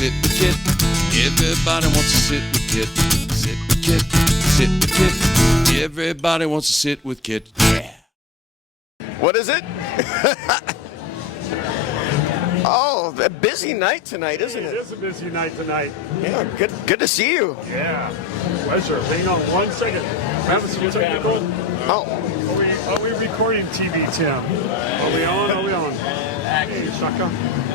sit with Kit. Everybody wants to sit with Kit. Sit with Kit. Sit with Kit. Everybody wants to sit with Kit. Yeah. What is it? Oh, a busy night tonight, isn't it? It is a busy night tonight. Yeah, good to see you. Yeah, pleasure. Hang on 1 second. We're having some technical. Oh. Are we recording TV, Tim? Are we on? Hey, shotgun.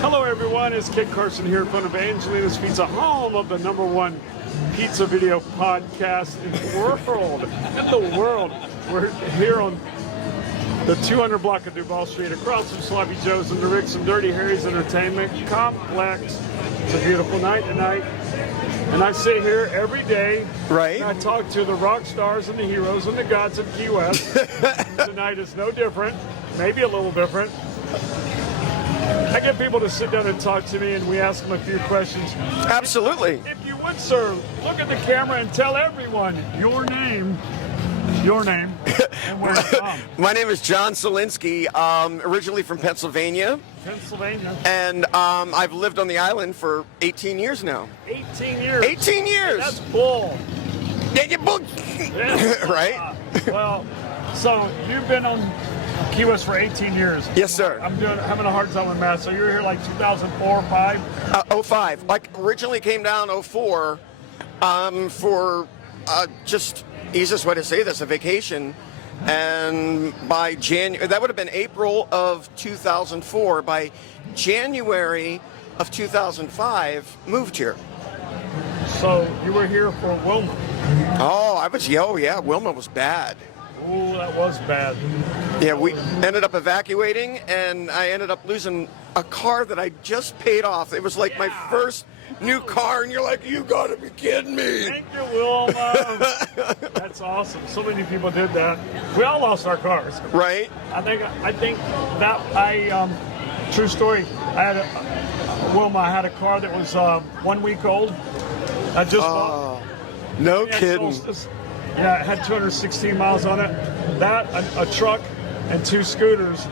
Hello, everyone. It's Kit Carson here in front of Angelina's Pizza, home of the #1 pizza video podcast in the world. We're here on the 200 Block of Duval Street, across from Sloppy Joe's and the Rick's and Dirty Harry's Entertainment Complex. It's a beautiful night tonight. And I sit here every day. Right. And I talk to the rock stars and the heroes and the gods of Key West. Tonight is no different, maybe a little different. I get people to sit down and talk to me, and we ask them a few questions. Absolutely. If you would, sir, look at the camera and tell everyone your name, and where you're from. My name is John Solinski, originally from Pennsylvania. And I've lived on the island for 18 years now. 18 years? 18 years! That's bull. Yeah. Right? Well, so you've been on Key West for 18 years. Yes, sir. I'm having a hard time with math. So you were here like 2004, 5? 05. Like, originally came down 04 for just, easiest way to say this, a vacation. And by January, that would have been April of 2004. By January of 2005, moved here. So you were here for Wilma. Oh, yeah, Wilma was bad. Ooh, that was bad. Yeah, we ended up evacuating, and I ended up losing a car that I just paid off. It was like my first new car, and you're like, you gotta be kidding me. Thank you, Wilma. That's awesome. So many people did that. We all lost our cars. Right? I think that true story. Wilma, I had a car that was 1 week old. I just bought. No kidding. Yeah, it had 216 miles on it. That, a truck, and 2 scooters.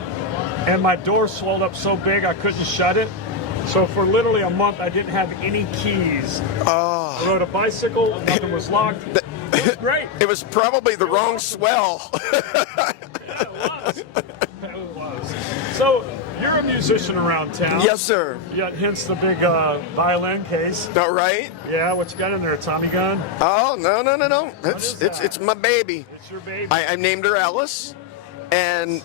And my door swelled up so big I couldn't shut it. So for literally a month, I didn't have any keys. I rode a bicycle, nothing was locked. It was great. It was probably the wrong swell. Yeah, it was. So you're a musician around town. Yes, sir. Yeah, hence the big violin case. All right. Yeah, what you got in there, a Tommy gun? Oh, no. Is that? It's my baby. It's your baby. I named her Alice. And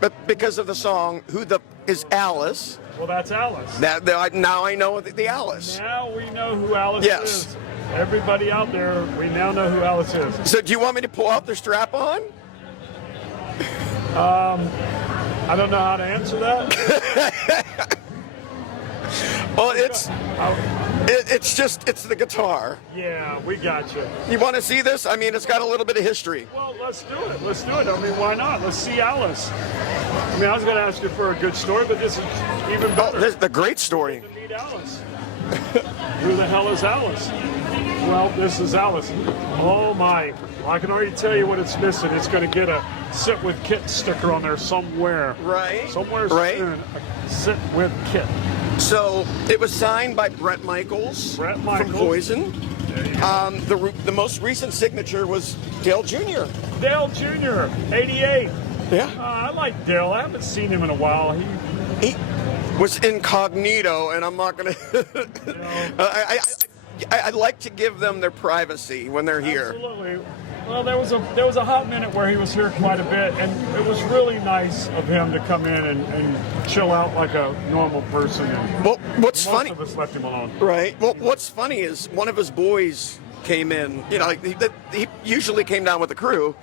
but because of the song, Who the is Alice? Well, that's Alice. Now I know the Alice. Now we know who Alice Yes. is. Everybody out there, we now know who Alice is. So do you want me to pull out the strap on? I don't know how to answer that. Well, it's the guitar. Yeah, we got you. You want to see this? I mean, it's got a little bit of history. Well, let's do it. I mean, why not? Let's see Alice. I mean, I was going to ask you for a good story, but this is even better. Oh, this is the great story. To meet Alice. Who the hell is Alice? Well, this is Alice. Oh my! Well, I can already tell you what it's missing. It's going to get a "Sit with Kit" sticker on there somewhere. Right. Somewhere right. soon. "Sit with Kit." So it was signed by Bret Michaels. From Poison. The most recent signature was Dale Jr. Dale Jr. 88. Yeah. I like Dale. I haven't seen him in a while. He was incognito, and I'm not going to. I like to give them their privacy when they're here. Absolutely. Well, there was a hot minute where he was here quite a bit, and it was really nice of him to come in and chill out like a normal person. And well, what's funny? Most of us left him alone. Right. Well, what's funny is one of his boys came in. You know, he usually came down with the crew,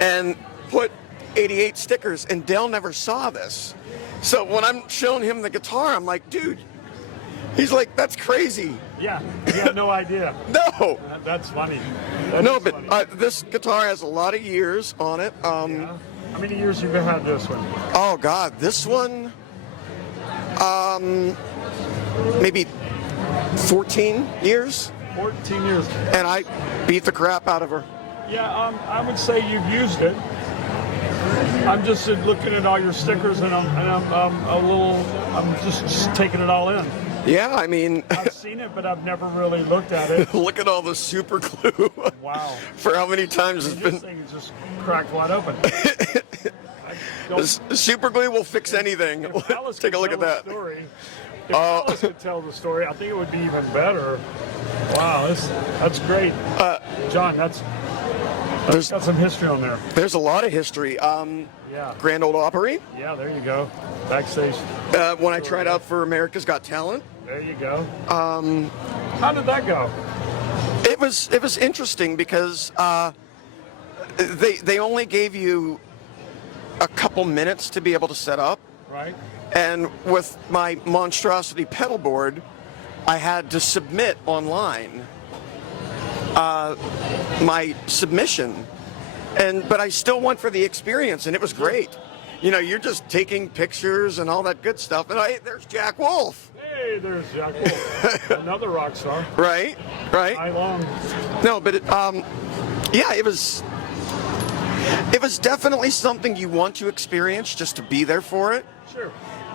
and put 88 stickers, and Dale never saw this. So when I'm showing him the guitar, I'm like, dude. He's like, that's crazy. Yeah, he had no idea. No. That's funny. This guitar has a lot of years on it. Yeah. How many years have you had this one? Oh, God. This one, maybe 14 years. 14 years. And I beat the crap out of her. Yeah, I would say you've used it. I'm just looking at all your stickers, and I'm just taking it all in. Yeah, I mean, I've seen it, but I've never really looked at it. look at all the super glue. Wow. For how many times it's This been. thing is just cracked wide open. Super glue will fix anything. Alice Take a could look at tell that. the story, if Alice could tell the story, I think it would be even better. Wow, that's great. John, that's got some history on there. There's a lot of history. Yeah. Grand Ole Opry. Yeah, there you go. Backstage. When I tried out for America's Got Talent. There you go. How did that go? It was interesting because they only gave you a couple minutes to be able to set up. Right. And with my monstrosity pedal board, I had to submit online my submission, but I still went for the experience, and it was great. You know, you're just taking pictures and all that good stuff, and there's Jack Wolf. Hey, there's Jack Wolf, another rock star. Right. How long? No, but it was definitely something you want to experience just to be there for it. Sure.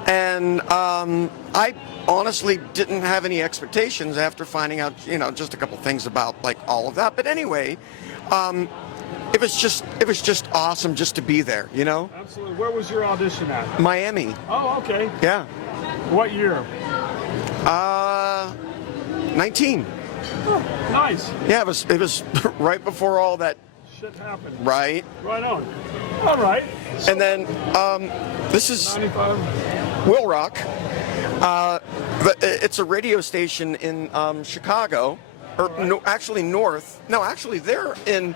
And I honestly didn't have any expectations after finding out, just a couple things about like all of that. But anyway, it was just awesome just to be there, Absolutely. Where was your audition at? Miami. Oh, okay. Yeah. What year? 19. Oh, nice. Yeah, it was right before all that. Shit happened. Right. Right on. All right. So, And then this is 95. Will Rock. It's a radio station in Chicago, or no, actually north. No, actually they're in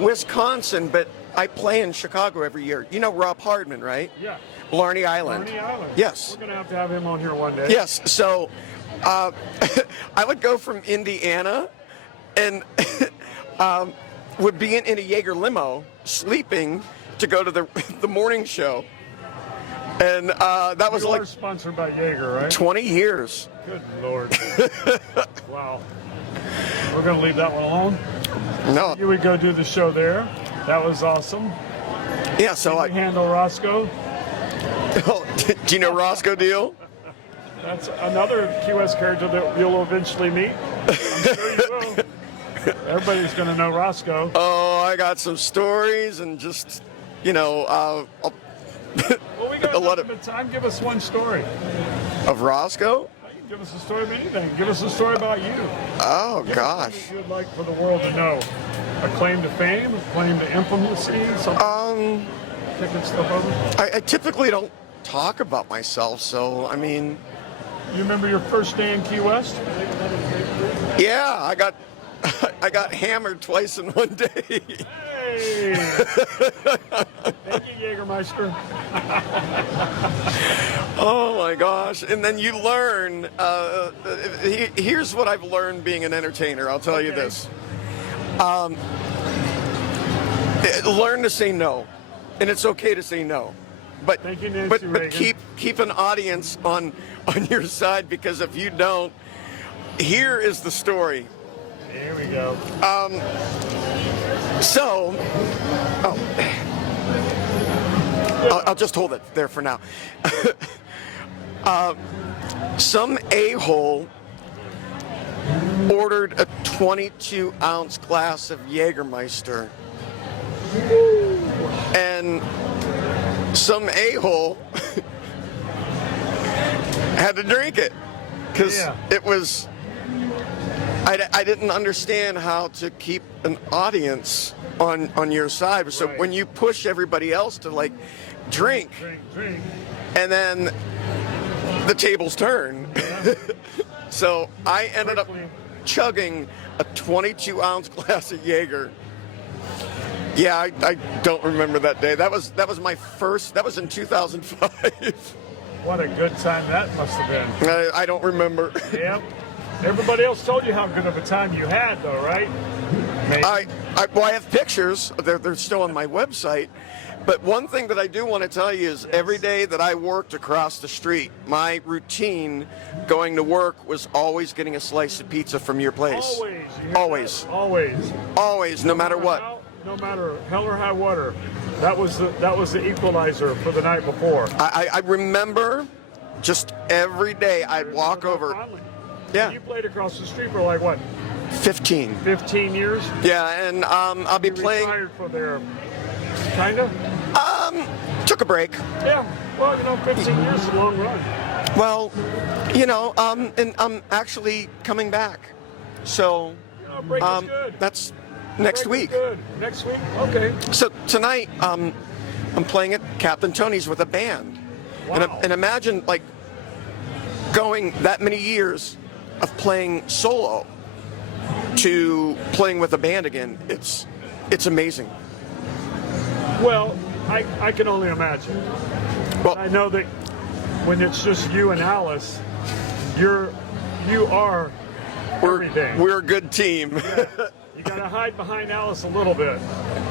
Wisconsin, but I play in Chicago every year. You know Rob Hardman, right? Yeah. Blarney Island. Blarney Island. Yes. We're going to have him on here one day. Yes. So I would go from Indiana and would be in a Jaeger limo sleeping to go to the morning show. And that was You like are sponsored by Jaeger, right? 20 years. Good Lord. Wow. We're going to leave that one alone. No. You would go do the show there. That was awesome. Yeah, so Can you handle Roscoe? do you know Roscoe Deal? That's another QS character that you'll eventually meet. I'm sure you will. Everybody's going to know Roscoe. Oh, I got some stories and just, Well, we got a lot nothing but time. Give us one story. of Roscoe. You can give us a story of anything. Give us a story about you. Oh, Give us gosh. something you'd like for the world to know. A claim to fame, a claim to infamy, something. Taking stuff over. I typically don't talk about myself, so, I mean, You remember your first day in Key West? yeah, I got hammered twice in one day. Hey! Thank you, Jägermeister. Oh my gosh. And then you learn, here's what I've learned being an entertainer, I'll tell you Okay. this. Learn to say no. And it's okay to say no. But Thank you, Nancy but Reagan. keep an audience on your side, because if you don't, here is the story. Here we go. So, I'll just hold it there for now. Some a-hole ordered a 22-ounce glass of Jägermeister, and some a-hole had to drink it because Yeah. it was. I didn't understand how to keep an audience on your side. So Right. when you push everybody else to like drink, Drink. and then the tables turn. So I ended up Quickly. chugging a 22-ounce glass of Jaeger. Yeah, I don't remember that day. That was my first. That was in 2005. What a good time that must have been. I don't remember. Yep. Everybody else told you how good of a time you had, though, right? Maybe. I have pictures. They're still on my website. But one thing that I do want to tell you is every day that I worked across the street, my routine going to work was always getting a slice of pizza from your place. Always. You hear Always. that? Always. Always, no matter what. No matter hell or high water. That was the equalizer for the night before. I remember just every day I'd walk over. Yeah. You played across the street for like what? 15. 15 years? Yeah, and I'll be playing. Retired for there, kind of? Took a break. Yeah, well, 15 years is a long run. Well, and I'm actually coming back. So, Break is good. that's next Break is week. Good. Next week? Okay. So tonight, I'm playing at Captain Tony's with a band. Wow. And imagine, like, going that many years of playing solo to playing with a band again. It's amazing. Well, I can only imagine. Well, I know that when it's just you and Alice, you are everything. we're a good team. You got to hide behind Alice a little bit,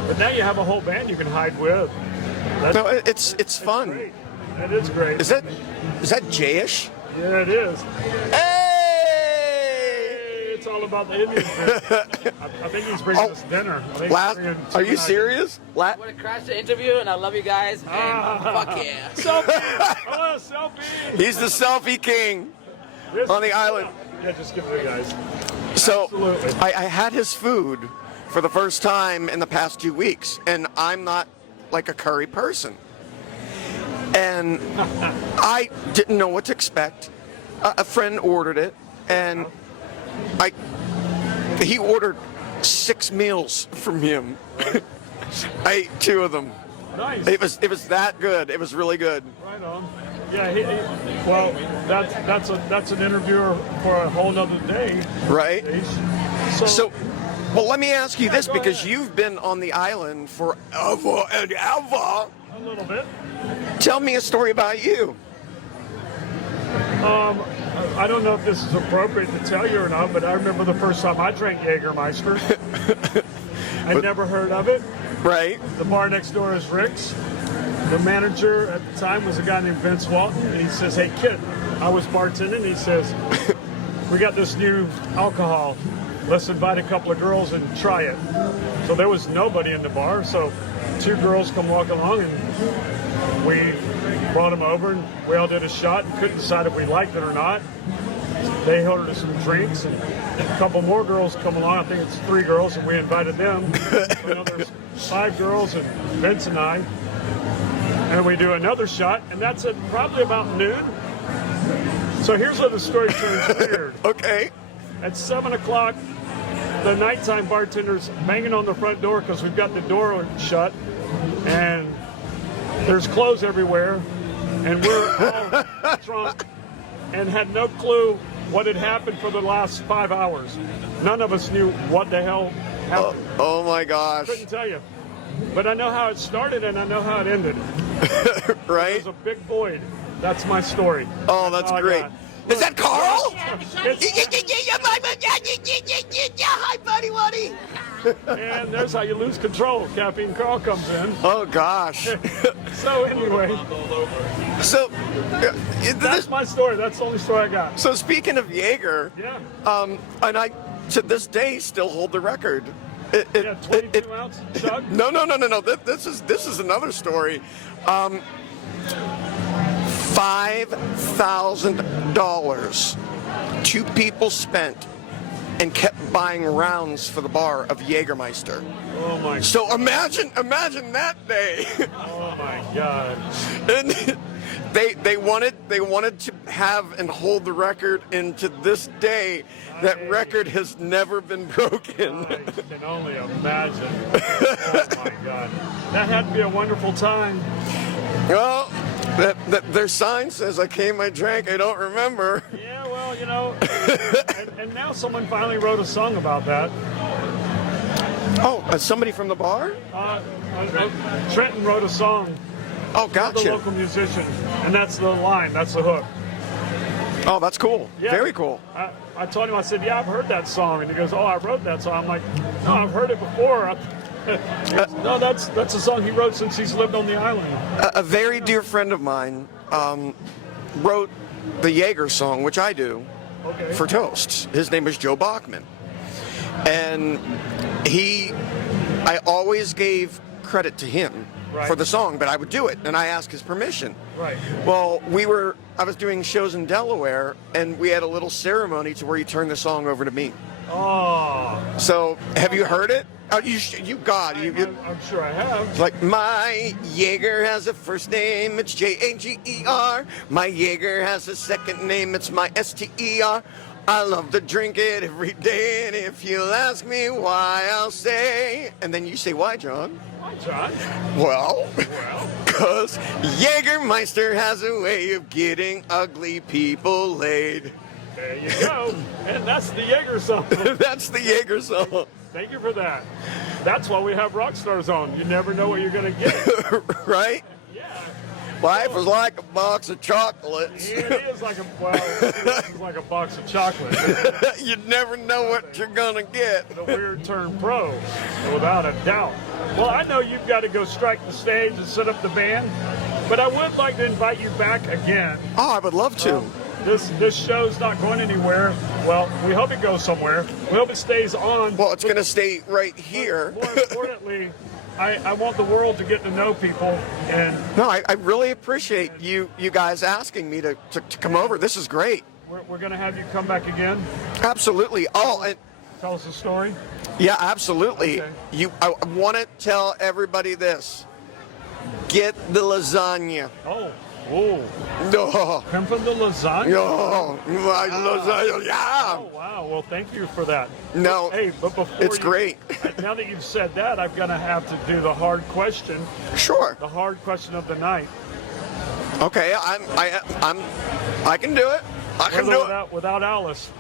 but now you have a whole band you can hide with. No, it's fun. Great. It is great. Is that Jayish? Yeah, it is. Hey! It's all about the Indians. I think he's bringing us dinner. I think he's bringing Are you tonight. serious? I'm gonna crash the interview, and I love you guys. And fuck yeah. Selfie! Hello, selfie! He's the selfie king This- on the island. Yeah, just give it to the guys. So Absolutely. I had his food for the first time in the past 2 weeks, and I'm not like a curry person. And I didn't know what to expect. A friend ordered it, and he ordered 6 meals from him. I ate 2 of them. Nice. It was that good. It was really good. Right on. Yeah, well, that's an interviewer for a whole nother day. Right? So, Well, let me ask you this, go because ahead. you've been on the island forever and ever. a little bit. Tell me a story about you. I don't know if this is appropriate to tell you or not, but I remember the first time I drank Jägermeister. I'd never heard of it. Right? The bar next door is Rick's. The manager at the time was a guy named Vince Walton, and he says, "Hey, Kit," I was bartending, and he says, "We got this new alcohol. Let's invite a couple of girls and try it." So there was nobody in the bar, so 2 girls come walking along, and we brought them over, and we all did a shot and couldn't decide if we liked it or not. They ordered us some drinks, and a couple more girls come along. I think it's 3 girls, and we invited them. So there's 5 girls and Vince and I. And we do another shot, and that's at probably about noon. So here's where the story turns weird. Okay. At 7 o'clock, the nighttime bartender's banging on the front door because we've got the door shut, and there's clothes everywhere, and we're all drunk and had no clue what had happened for the last 5 hours. None of us knew what the hell happened. Oh my gosh. Couldn't tell you. But I know how it started and I know how it ended. Right? There's a big void. That's my story. Oh, that's all I great. got. Is that Carl? Hi, buddy, Woody. And there's how you lose control. Caffeine Carl comes in. Oh gosh. So anyway, So, that's my story. That's the only story I got. so speaking of Jaeger, Yeah. and I to this day still hold the record. Yeah, 22 ounce chug. No. This is another story. $5,000 2 people spent and kept buying rounds for the bar of Jägermeister. Oh my. So imagine that day. Oh my God. And they wanted to have and hold the record, and to this day that record has never been broken. I can only imagine. Oh my God. That had to be a wonderful time. Well, their sign says I came, I drank, I don't remember. Yeah, well, and now someone finally wrote a song about that. Oh, somebody from the bar? Trenton wrote a song. Oh, The gotcha. local musician, and that's the line. That's the hook. Oh, that's cool. Yeah. Very cool. I told him, I said, "Yeah, I've heard that song," and he goes, "Oh, I wrote that song." I'm like, "No, I've heard it before." No, that's a song he wrote since he's lived on the island. A very dear friend of mine wrote the Jaeger song, which I do, Okay. for toasts. His name is Joe Bachman. And I always gave credit to him Right. for the song, but I would do it, and I asked his permission. Right. Well, I was doing shows in Delaware, and we had a little ceremony to where you turn the song over to me. Oh. So, have you heard it? Oh, I'm sure I have. It's like, my Jaeger has a first name, it's Jager. My Jaeger has a second name, it's my Ster. I love to drink it every day, and if you'll ask me why, I'll say. And then you say, why, John? Why, John? Well, because Jägermeister has a way of getting ugly people laid. There you go. And that's the Jaeger song. That's the Jaeger song. Thank you for that. That's why we have rock stars on. You never know what you're going to get. Right? Yeah. Life is like a box of chocolates. It is like a box of chocolate. You never know what you're going to get. The weird turn pro, without a doubt. Well, I know you've got to go strike the stage and set up the band, but I would like to invite you back again. Oh, I would love to. This show's not going anywhere. Well, we hope it goes somewhere. We hope it stays on. Well, it's going to stay right here. More importantly, I want the world to get to know people. And no, I really appreciate you guys asking me to come over. This is great. We're going to have you come back again. Absolutely. Oh, and tell us a story. Yeah, absolutely. Okay. I want to tell everybody this. Get the lasagna. Oh. Whoa. No. Pimpin' the lasagna? No. My lasagna. Yeah. Oh, wow. Well, thank you for that. No. Hey, but before it's great. Now that you've said that, I'm going to have to do the hard question. Sure. The hard question of the night. Okay, I can do it. I can do it. Without Alice,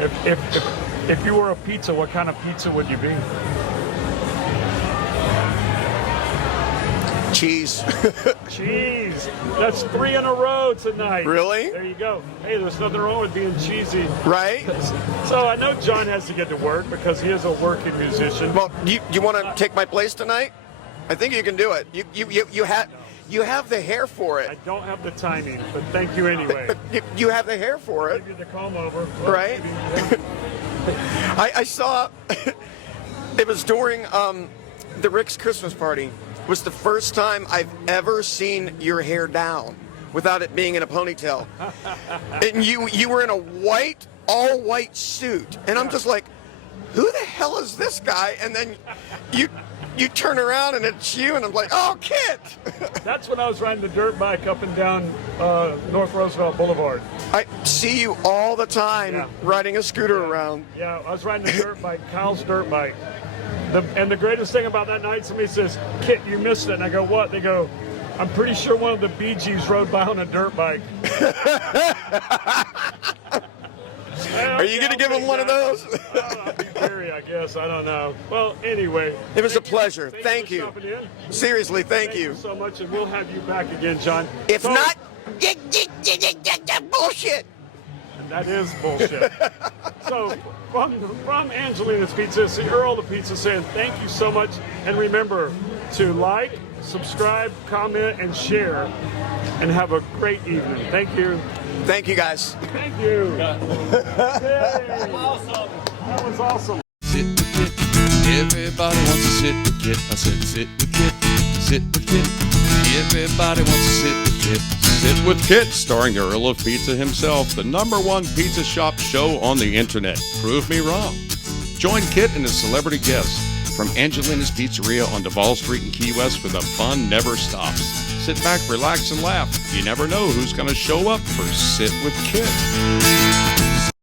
if you were a pizza, what kind of pizza would you be? Cheese. Cheese. That's 3 in a row tonight. Really? There you go. Hey, there's nothing wrong with being cheesy. Right? So I know John has to get to work because he is a working musician. Well, you want to take my place tonight? I think you can do it. You have the hair for it. I don't have the timing, but thank you anyway. You have the hair for it. I'll give you the comb over. Right? I saw, it was during the Rick's Christmas party. It was the first time I've ever seen your hair down without it being in a ponytail. And you were in a all white suit. And I'm just like, who the hell is this guy? And then you turn around and it's you, and I'm like, oh, Kit. That's when I was riding the dirt bike up and down North Roosevelt Boulevard. I see you all the time riding a scooter around. Yeah, I was riding a dirt bike, Kyle's dirt bike. And the greatest thing about that night, somebody says, Kit, you missed it. And I go, what? They go, I'm pretty sure one of the Bee Gees rode by on a dirt bike. Are you going to give him one of those? I'll be Barry, I guess. I don't know. Well, anyway. It was a pleasure. Thank you. Seriously, thank you. So much, and we'll have you back again, John. If not, bullshit. And that is bullshit. So, from Angelina's Pizza, it's the Earl of Pizza saying thank you so much. And remember to like, subscribe, comment, and share. And have a great evening. Thank you. Thank you, guys. Thank you. Awesome. That was awesome. Sit with Kit. Everybody wants to sit with Kit. I said sit with Kit. Sit with Kit. Everybody wants to sit with Kit. Sit with Kit, starring the Earl of Pizza himself, the #1 pizza shop show on the internet. Prove me wrong. Join Kit and his celebrity guests from Angelina's Pizzeria on Duval Street in Key West, where the fun never stops. Sit back, relax, and laugh. You never know who's going to show up for Sit with Kit.